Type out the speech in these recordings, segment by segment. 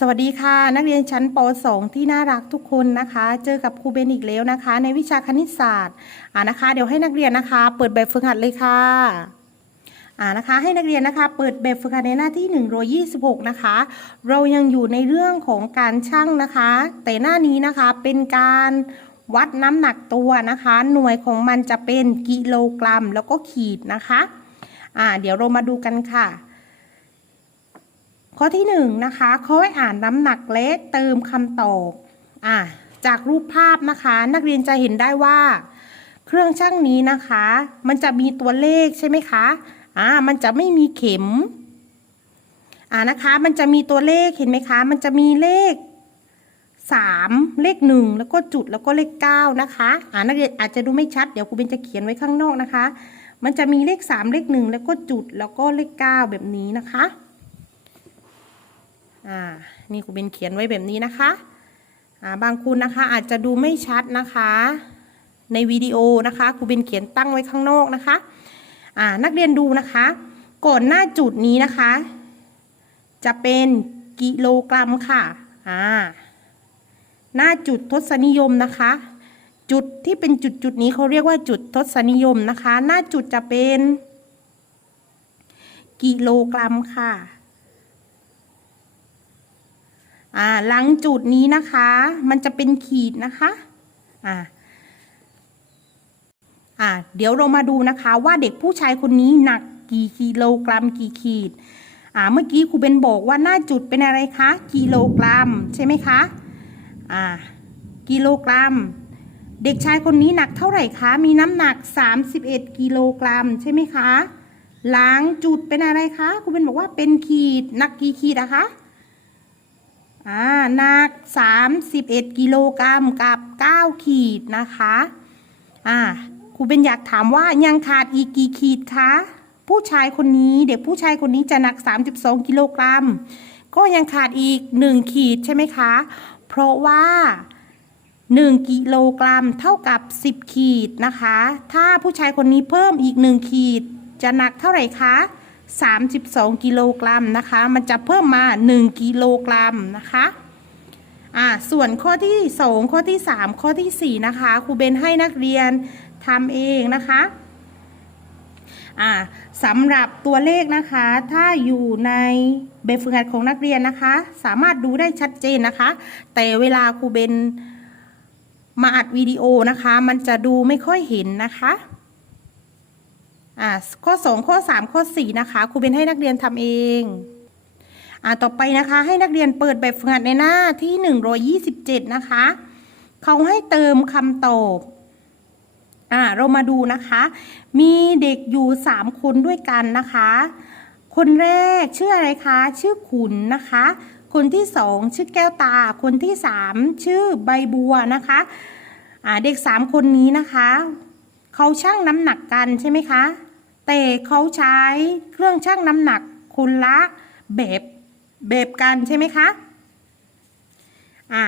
สวัสดีค่ะ นักเรียนชั้นป .2 ที่น่ารักทุกคนนะคะ เจอกับครูเบนอีกแล้วนะคะ ในวิชาคณิตศาสตร์อ่านะคะ เดี๋ยวให้นักเรียนนะคะ เปิดแบบฝึกหัดเลยค่ะอ่านะคะ ให้นักเรียนนะคะ เปิดแบบฝึกหัดในหน้าที่126นะคะ เรายังอยู่ในเรื่องของการชั่งนะคะ แต่หน้านี้นะคะเป็นการวัดน้ำหนักตัวนะคะ หน่วยของมันจะเป็นกิโลกรัม แล้วก็ขีดนะคะอ่าเดี๋ยวเรามาดูกันค่ะ ข้อที่หนึ่งนะคะเขาให้อ่านน้ำหนักและเติมคำตอบอ่าจากรูปภาพนะคะ นักเรียนจะเห็นได้ว่า เครื่องชั่งนี้นะคะ มันจะมีตัวเลขใช่ไหมคะอ่ามันจะไม่มีเข็มอ่านะคะ มันจะมีตัวเลขเห็นไหมคะ มันจะมีเลขสามเลขหนึ่งแล้วก็จุดแล้วก็เลขเก้านะคะอ่านักเรียนอาจจะดูไม่ชัด เดี๋ยวครูเบนจะเขียนไว้ข้างนอกนะคะ มันจะมีเลขสามเลขหนึ่งแล้วก็จุดแล้วก็เลขเก้าแบบนี้นะคะ อ่านี่ครูเบนเขียนไว้แบบนี้นะคะอ่าบางคุณนะคะอาจจะดูไม่ชัดนะคะ ในวิดีโอนะคะครูเบนเขียนตั้งไว้ข้างนอกนะคะอ่านักเรียนดูนะคะ ก่อนหน้าจุดนี้นะคะ จะเป็นกิโลกรัมค่ะอ่าหน้าจุดทศนิยมนะคะ จุดที่เป็นจุดจุดนี้เขาเรียกว่าจุดทศนิยมนะคะ หน้าจุดจะเป็น กิโลกรัมค่ะ อ่าหลังจุดนี้นะคะ มันจะเป็นขีดนะคะอ่าอ่าเดี๋ยวเรามาดูนะคะว่าเด็กผู้ชายคนนี้หนักกี่กิโลกรัมกี่ขีดอ่าเมื่อกี้ครูเบนบอกว่าหน้าจุดเป็นอะไรคะกิโลกรัมใช่ไหมคะอ่ากิโลกรัม เด็กชายคนนี้หนักเท่าไหร่คะ มีน้ำหนัก 31 กิโลกรัม ใช่ไหมคะ หลังจุดเป็นอะไรคะครูเบนบอกว่าเป็นขีดหนักกี่ขีดอะคะ อ่าหนัก 31 กิโลกรัมกับ 9 ขีดนะคะ อ่าครูเป็นอยากถามว่ายังขาดอีกกี่ขีดคะ ผู้ชายคนนี้เด็กผู้ชายคนนี้จะหนัก 32 กิโลกรัม ก็ยังขาดอีก 1 ขีดใช่ไหมคะ เพราะว่า 1 กิโลกรัมเท่ากับ 10 ขีดนะคะ ถ้าผู้ชายคนนี้เพิ่มอีก 1 ขีดจะหนักเท่าไหร่คะ 32 กิโลกรัมนะคะ มันจะเพิ่มมา 1 กิโลกรัมนะคะอ่าส่วนข้อที่ 2 ข้อที่ 3 ข้อที่ 4 นะคะครูเบนให้นักเรียนทำเองนะคะอ่าสำหรับตัวเลขนะคะ ถ้าอยู่ในแบบฝึกหัดของนักเรียนนะคะ สามารถดูได้ชัดเจนนะคะ แต่เวลาครูเบนมาอัดวิดีโอนะคะ มันจะดูไม่ค่อยเห็นนะคะ อ่าข้อ2ข้อ 3 ข้อ 4 นะคะครูเบนให้นักเรียนทำเองอ่าต่อไปนะคะให้นักเรียนเปิดแบบฝึกหัดในหน้าที่ 127 นะคะเขาให้เติมคำตอบอ่าเรามาดูนะคะ มีเด็กอยู่ 3 คนด้วยกันนะคะ คนแรกชื่ออะไรคะ ชื่อขุนนะคะ คนที่สองชื่อแก้วตา คนที่สามชื่อใบบัวนะคะอ่าเด็กสามคนนี้นะคะเขาชั่งน้ำหนักกันใช่ไหมคะ แต่เขาใช้เครื่องชั่งน้ำหนักคนละแบบแบบกันใช่ไหมคะอ่า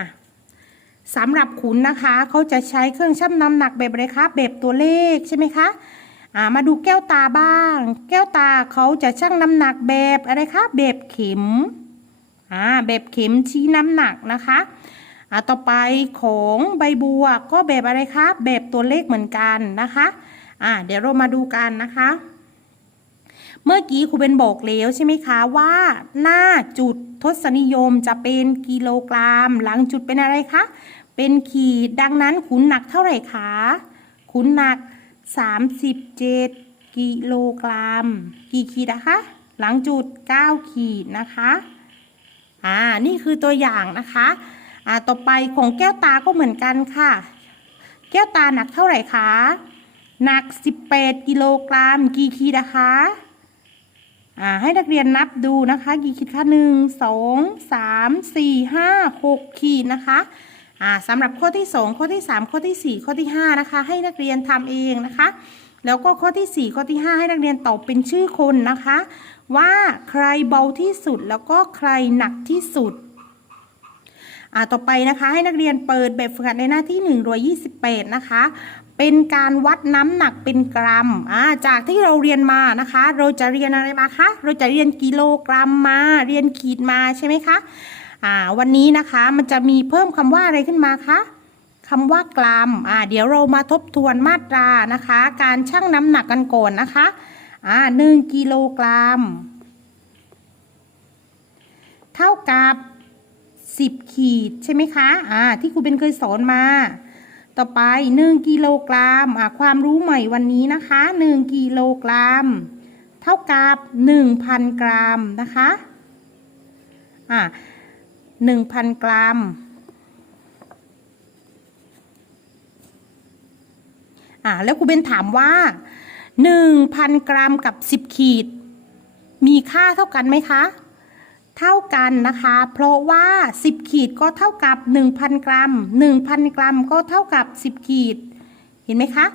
สำหรับขุนนะคะเขาจะใช้เครื่องชั่งน้ำหนักแบบอะไรคะแบบตัวเลขใช่ไหมคะอ่ามาดูแก้วตาบ้าง แก้วตาเขาจะชั่งน้ำหนักแบบอะไรคะแบบเข็มอ่าแบบเข็มชี้น้ำหนักนะคะอ่าต่อไปของใบบัวก็แบบอะไรคะแบบตัวเลขเหมือนกันนะคะ อ่าเดี๋ยวเรามาดูกันนะคะ เมื่อกี้ครูเบนบอกแล้วใช่ไหมคะว่า หน้าจุดทศนิยมจะเป็นกิโลกรัม หลังจุดเป็นอะไรคะ เป็นขีดดังนั้นขุนหนักเท่าไหร่คะขุนหนัก 37 กิโลกรัม กี่ขีดนะคะ หลังจุด 9 ขีดนะคะอ่านี่คือตัวอย่างนะคะอ่าต่อไปของแก้วตาก็เหมือนกันค่ะ แก้วตาหนักเท่าไหร่คะ หนัก 18 กิโลกรัม กี่ขีดนะคะอ่าให้นักเรียนนับดูนะคะ กี่ขีดคะหนึ่งสองสามสี่ห้าหกขีดนะคะอ่าสำหรับข้อที่สองข้อที่สามข้อที่สี่ข้อที่ห้านะคะ ให้นักเรียนทำเองนะคะ แล้วก็ข้อที่สี่ข้อที่ห้าให้นักเรียนตอบเป็นชื่อคนนะคะ ว่าใครเบาที่สุดแล้วก็ใครหนักที่สุด ต่อไปนะคะให้นักเรียนเปิดแบบฝึกหัดในหน้าที่128นะคะ เป็นการวัดน้ำหนักเป็นกรัมจากที่เราเรียนมานะคะ เราจะเรียนอะไรมาคะ เราจะเรียนกิโลกรัมมา เรียนขีดมาใช่ไหมคะวันนี้นะคะมันจะมีเพิ่มคำว่าอะไรขึ้นมาคะคำว่ากรัมเดี๋ยวเรามาทบทวนมาตรานะคะ การชั่งน้ำหนักกันก่อนนะคะหนึ่งกิโลกรัม เท่ากับ สิบขีดใช่ไหมคะอ่าที่ครูเบนเคยสอนมา ต่อไปหนึ่งกิโลกรัมอ่าความรู้ใหม่วันนี้นะคะหนึ่งกิโลกรัม เท่ากับหนึ่งพันกรัมนะคะอ่าหนึ่งพันกรัมอ่าแล้วครูเบนถามว่าหนึ่งพันกรัมกับสิบขีด มีค่าเท่ากันไหมคะ เท่ากันนะคะ เพราะว่า 10 ขีดก็เท่ากับ 1,000 กรัม 1,000 กรัมก็เท่ากับ 10 ขีด เห็นไหมคะ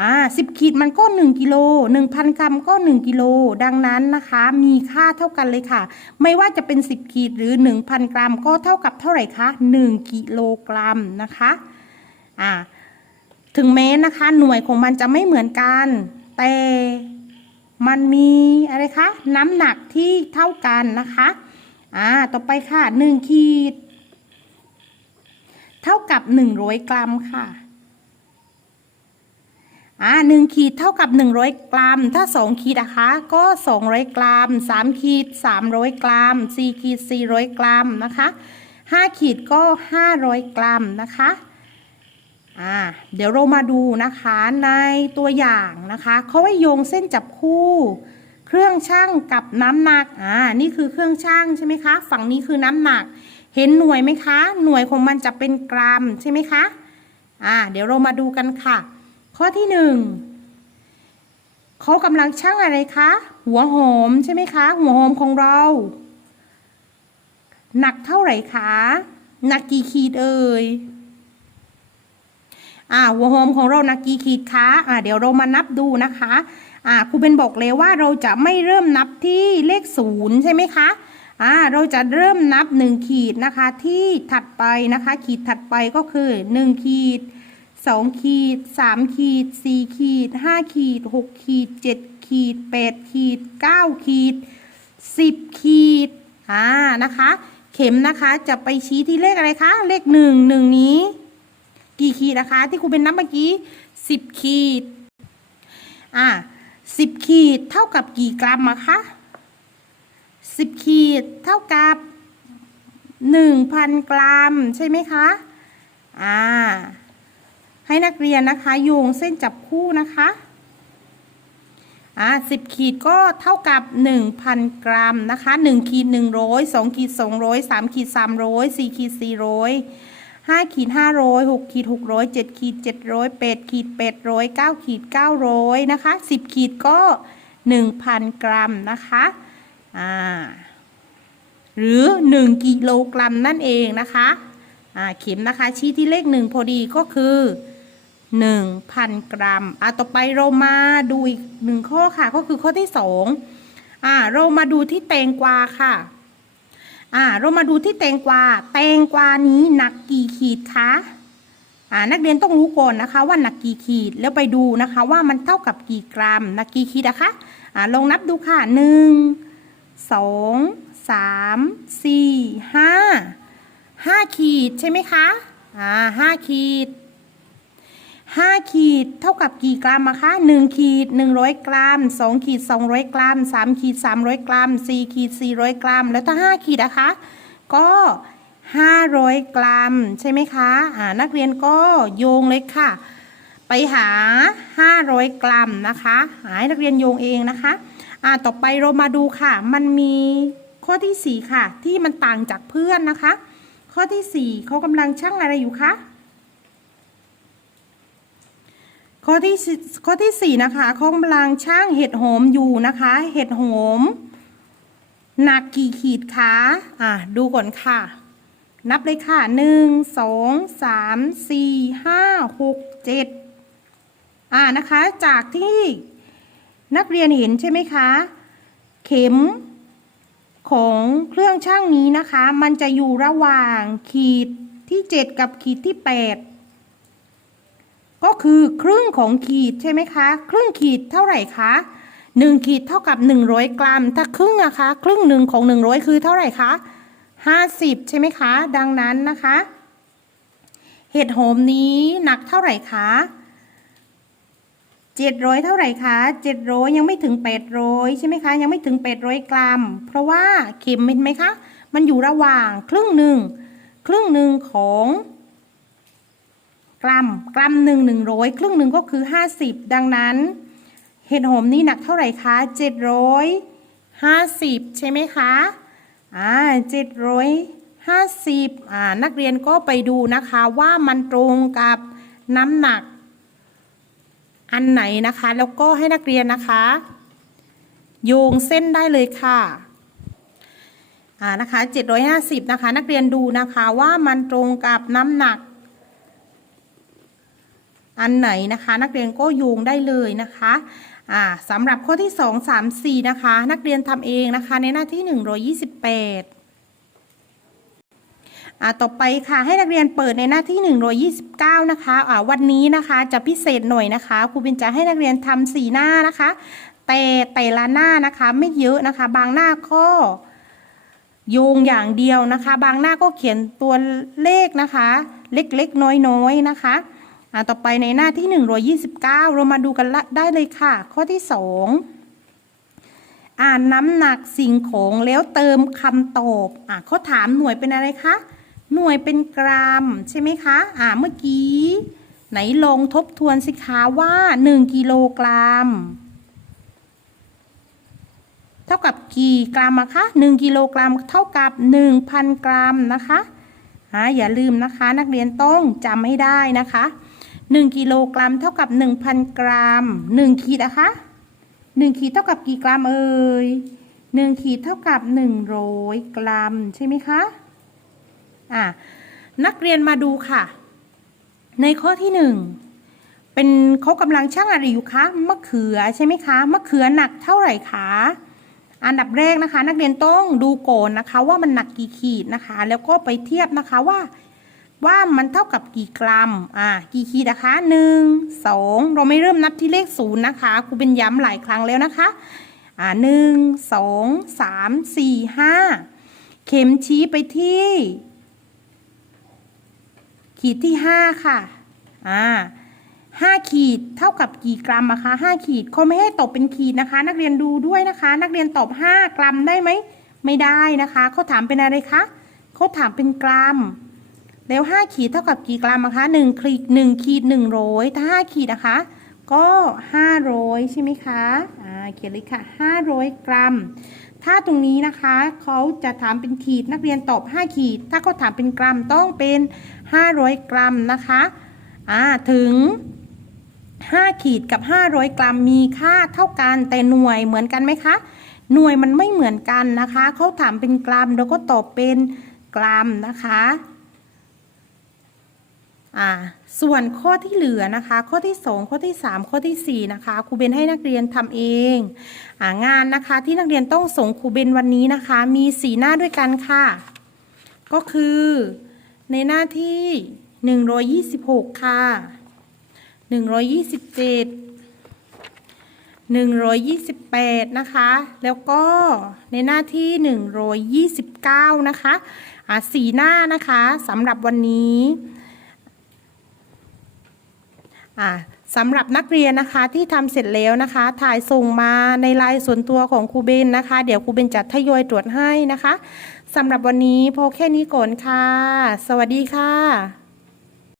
อ่า10ขีดมันก็ 1กิโล1,000 กรัมก็ 1กิโลดังนั้นนะคะ มีค่าเท่ากันเลยค่ะ ไม่ว่าจะเป็น 10 ขีดหรือ 1,000 กรัม ก็เท่ากับเท่าไหร่คะ1กิโลกรัมนะคะอ่าถึงแม้นะคะหน่วยของมันจะไม่เหมือนกัน แต่มันมีอะไรคะน้ำหนักที่เท่ากันนะคะ อ่า ต่อไปค่ะหนึ่งขีด เท่ากับหนึ่งร้อยกรัมค่ะ อ่าหนึ่งขีดเท่ากับหนึ่งร้อยกรัม ถ้าสองขีดนะคะก็สองร้อยกรัมสามขีดสามร้อยกรัมสี่ขีดสี่ร้อยกรัมนะคะห้าขีดก็ห้าร้อยกรัมนะคะอ่าเดี๋ยวเรามาดูนะคะในตัวอย่างนะคะเขาให้โยงเส้นจับคู่ เครื่องช่างกับน้ำหนัก อ่า นี่คือเครื่องช่างใช่ไหมคะ ฝั่งนี้คือน้ำหนัก เห็นหน่วยไหมคะ หน่วยของมันจะเป็นกรัมใช่ไหมคะ อ่า เดี๋ยวเรามาดูกันค่ะ ข้อที่หนึ่งเขากำลังช่างอะไรคะ หัวหอมใช่ไหมคะ หัวหอมของเรา หนักเท่าไหร่คะ หนักกี่ขีดเอ่ยอ่าหัวหอมของเราหนักกี่ขีดคะ อ่าเดี๋ยวเรามานับดูนะคะ อ่าครูเบนบอกเลยว่าเราจะไม่เริ่มนับที่เลขศูนย์ใช่ไหมคะอ่าเราจะเริ่มนับหนึ่งขีดนะคะที่ถัดไปนะคะ ขีดถัดไปก็คือหนึ่งขีดสองขีดสามขีดสี่ขีดห้าขีดหกขีดเจ็ดขีดแปดขีดเก้าขีดสิบขีดอ่านะคะ เข็มนะคะจะไปชี้ที่เลขอะไรคะเลขหนึ่งหนึ่งนี้ กี่ขีดนะคะ ที่ครูเป็นนับเมื่อกี้สิบขีดอ่า สิบขีดเท่ากับกี่กรัมอะคะสิบขีดเท่ากับหนึ่งพันกรัม ใช่ไหมคะ อ่า ให้นักเรียนนะคะโยงเส้นจับคู่นะคะ อ่าสิบขีดก็เท่ากับหนึ่งพันกรัมนะคะหนึ่งขีดหนึ่งร้อยสองขีดสองร้อยสามขีดสามร้อยสี่ขีดสี่ร้อย ห้าขีดห้าร้อยหกขีดหกร้อยเจ็ดขีดเจ็ดร้อยแปดขีดแปดร้อยเก้าขีดเก้าร้อยนะคะสิบขีดก็หนึ่งพันกรัมนะคะอ่าหรือหนึ่งกิโลกรัมนั่นเองนะคะอ่าเข็มนะคะชี้ที่เลขหนึ่งพอดีก็คือหนึ่งพันกรัมอะต่อไปเรามาดูอีกหนึ่งข้อค่ะก็คือข้อที่สองอ่าเรามาดูที่แตงกวาค่ะ อ่าเรามาดูที่แตงกวา แตงกวานี้หนักกี่ขีดคะอ่านักเรียนต้องรู้ก่อนนะคะว่าหนักกี่ขีดแล้วไปดูนะคะว่ามันเท่ากับกี่กรัมหนักกี่ขีดนะคะอ่าลองนับดูค่ะหนึ่งสองสามสี่ห้าห้าขีดใช่ไหมคะอ่าห้าขีด ห้าขีดเท่ากับกี่กรัมอะคะหนึ่งขีดหนึ่งร้อยกรัมสองขีดสองร้อยกรัมสามขีดสามร้อยกรัมสี่ขีดสี่ร้อยกรัม แล้วถ้าห้าขีดนะคะ ก็ห้าร้อยกรัม ใช่ไหมคะอ่านักเรียนก็โยงเลยค่ะ ไปหาห้าร้อยกรัมนะคะหาให้นักเรียนโยงเองนะคะอ่าต่อไปเรามาดูค่ะ มันมีข้อที่สี่ค่ะ ที่มันต่างจากเพื่อนนะคะ ข้อที่สี่เขากำลังชั่งอะไรอยู่คะ ข้อที่สี่ข้อที่สี่นะคะเขากำลังช่างเห็ดโหมอยู่นะคะ เห็ดโหม หนักกี่ขีดคะอะดูก่อนค่ะ นับเลยค่ะหนึ่งสองสามสี่ห้าหกเจ็ดอ่านะคะ จากที่นักเรียนเห็นใช่ไหมคะ เข็มของเครื่องช่างนี้นะคะ มันจะอยู่ระหว่างขีดที่เจ็ดกับขีดที่แปด ก็คือครึ่งของขีดใช่ไหมคะ ครึ่งขีดเท่าไหร่คะหนึ่งขีดเท่ากับหนึ่งร้อยกรัม ถ้าครึ่งนะคะ ครึ่งหนึ่งของหนึ่งร้อยคือเท่าไหร่คะ50 ใช่ไหมคะ ดังนั้นนะคะ เห็ดหอมนี้หนักเท่าไหร่คะ700 เท่าไหร่คะ700 ยังไม่ถึง 800 ใช่ไหมคะ ยังไม่ถึง 800 กรัม เพราะว่าเข็มเห็นไหมคะ มันอยู่ระหว่างครึ่งหนึ่ง ครึ่งหนึ่งของ กรัม กรัมหนึ่งหนึ่งร้อยครึ่งหนึ่งก็คือ 50 ดังนั้น เห็ดหอมนี่หนักเท่าไหร่คะ 750 ใช่ไหมคะอ่า750อ่านักเรียนก็ไปดูนะคะว่ามันตรงกับน้ำหนัก อันไหนนะคะ แล้วก็ให้นักเรียนนะคะ โยงเส้นได้เลยค่ะอ่านะคะ750นะคะ นักเรียนดูนะคะว่ามันตรงกับน้ำหนัก อันไหนนะคะนักเรียนก็โยงได้เลยนะคะสำหรับข้อที่ 2 3 4 นะคะ นักเรียนทำเองนะคะในหน้าที่ 128อ่าต่อไปค่ะให้นักเรียนเปิดในหน้าที่ 129 นะคะอ่าวันนี้นะคะจะพิเศษหน่อยนะคะครูเบนจะให้นักเรียนทำสีหน้านะคะ แต่แต่ละหน้านะคะไม่เยอะนะคะ บางหน้าก็โยงอย่างเดียวนะคะ บางหน้าก็เขียนตัวเลขนะคะ เล็กๆน้อยๆนะคะ อ่าต่อไปในหน้าที่ 129 เรามาดูกันละได้เลยค่ะ ข้อที่ 2 อ่านน้ำหนักสิ่งของแล้วเติมคำตอบอ่าเขาถามหน่วยเป็นอะไรคะ หน่วยเป็นกรัมใช่ไหมคะ อ่าเมื่อกี้ ไหนลองทบทวนสิคะว่า 1 กิโลกรัม เท่ากับกี่กรัมอะคะ1กิโลกรัมเท่ากับ 1,000 กรัมนะคะอ่าอย่าลืมนะคะ นักเรียนต้องจำให้ได้นะคะ 1กิโลกรัมเท่ากับ 1,000 กรัม 1 ขีดนะคะ 1 ขีดเท่ากับกี่กรัมเอ่ย1 ขีดเท่ากับ 100 กรัม ใช่ไหมคะอะนักเรียนมาดูค่ะ ในข้อที่ 1 เป็นเขากำลังช่างอะไรอยู่คะมะเขือใช่ไหมคะมะเขือหนักเท่าไหร่คะอันดับแรกนะคะ นักเรียนต้องดูก่อนนะคะว่ามันหนักกี่ขีดนะคะ แล้วก็ไปเทียบนะคะว่า ว่ามันเท่ากับกี่กรัม อ่า กี่ขีดนะคะหนึ่งสองเราไม่เริ่มนับที่เลขศูนย์นะคะครูเป็นย้ำหลายครั้งแล้วนะคะ อ่าหนึ่งสองสามสี่ห้าเข็มชี้ไปที่ ขีดที่ห้าค่ะ อ่าห้าขีดเท่ากับกี่กรัมอะคะห้าขีดเขาไม่ให้ตอบเป็นขีดนะคะ นักเรียนดูด้วยนะคะ นักเรียนตอบห้ากรัมได้ไหม ไม่ได้นะคะเขาถามเป็นอะไรคะเขาถามเป็นกรัม แล้วห้าขีดเท่ากับกี่กรัมนะคะหนึ่งขีดหนึ่งขีดหนึ่งร้อยถ้าห้าขีดนะคะ ก็ห้าร้อยใช่ไหมคะอ่าเขียนเลยค่ะห้าร้อยกรัม ถ้าตรงนี้นะคะเขาจะถามเป็นขีดนักเรียนตอบ 5 ขีด ถ้าเขาถามเป็นกรัมต้องเป็น 500 กรัมนะคะอ่าถึง 5 ขีดกับ 500 กรัมมีค่าเท่ากันแต่หน่วยเหมือนกันไหมคะ หน่วยมันไม่เหมือนกันนะคะเขาถามเป็นกรัมเราก็ตอบเป็นกรัมนะคะ อ่าส่วนข้อที่เหลือนะคะ ข้อที่ 2 ข้อที่ 3 ข้อที่ 4 นะคะครูเบนให้นักเรียนทำเองอ่างานนะคะที่นักเรียนต้องส่งครูเบนวันนี้นะคะ มีสีหน้าด้วยกันค่ะ ก็คือในหน้าที่ 126 ค่ะ 127 128 นะคะ แล้วก็ในหน้าที่ 129 นะคะอ่าสีหน้านะคะสำหรับวันนี้ สำหรับนักเรียนนะคะที่ทำเสร็จแล้วนะคะ ถ่ายส่งมาในไลน์ส่วนตัวของครูเบนนะคะ เดี๋ยวครูเบนจะทยอยตรวจให้นะคะสำหรับวันนี้พอแค่นี้ก่อนค่ะ สวัสดีค่ะ